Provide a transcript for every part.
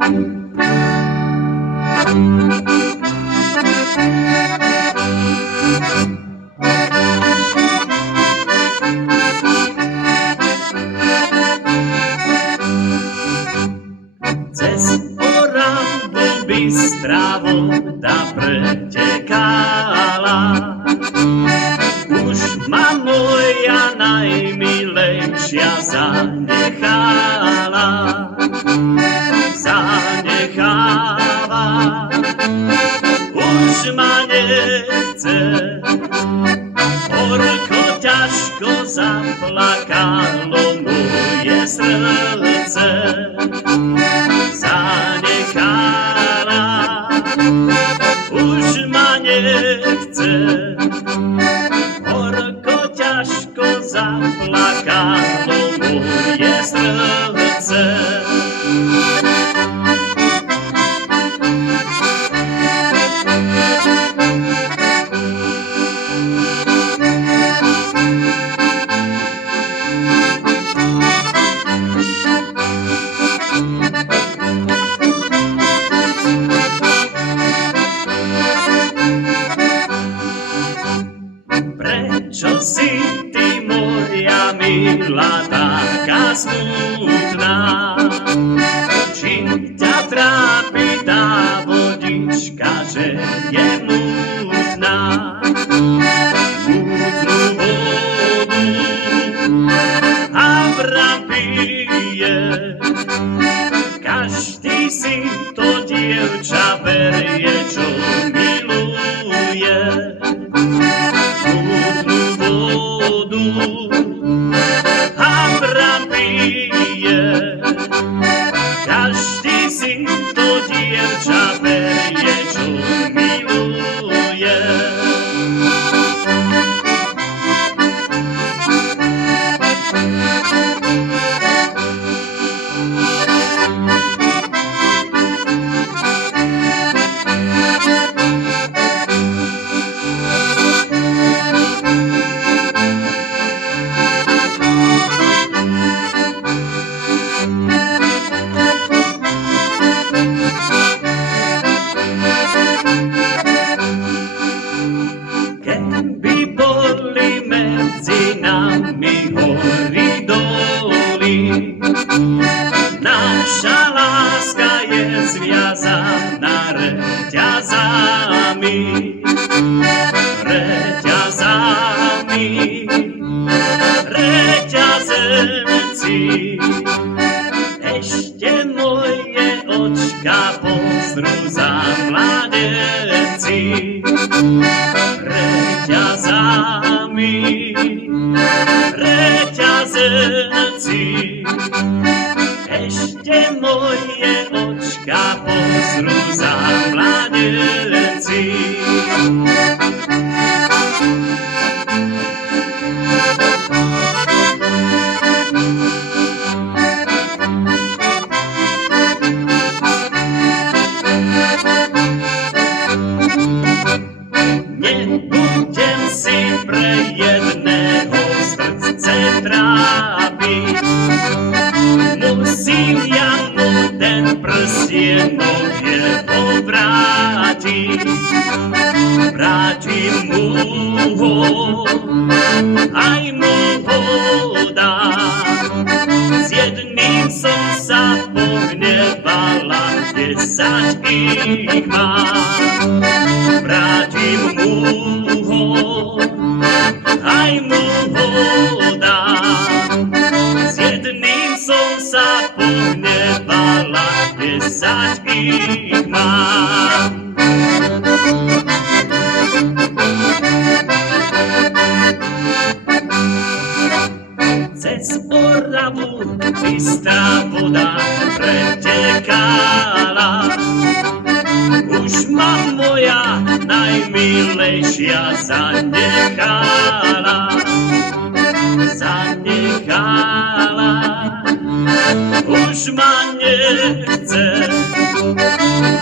Cez Oravu bystrá voda pretekala, už ma moja najmilejšia zanecháva. Už ma nechce, horko ťažko zaplakalo moje srdce. Zanechala, už ma nechce, horko ťažko zaplakalo moje srdce. Prečo si ty moja milá taká smutná? Či ťa trápi tá vodička, že je mutná? Mutnú vodu a vrapije, každý si to dievča berie, čo miluje. A vrapije, každý si to dievča berie, čo miluje. Keby boli medzi nami hory doly, naša láska je zviazaná reťazami. Reťazenci, ešte moje očka pozrú za mladenci. Reťazenci, ešte moje očka pozrú za mladenci. Nebudem si pre jedného srdce trápiť, musím ja mu ten prstienok jeho vrátiť. Vrátim mu ho, aj mu ho dám. S jedným som sa pohnevala, 10 ich mám. Vrátim mu ho, aj mu ho dám. S jedným som sa pohnevala, 10 ich mám. Cez Oravu bystrá voda pretekala, už ma moja najmilejšia zanechala. Už ma nechce,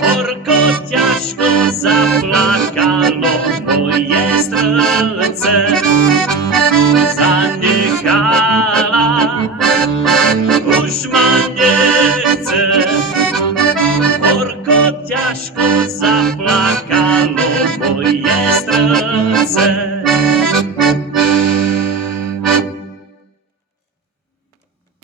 horko ťažko zaplakalo moje srdce. Zanechala, už ma nechce, ťažko zaplakalo moje srdce.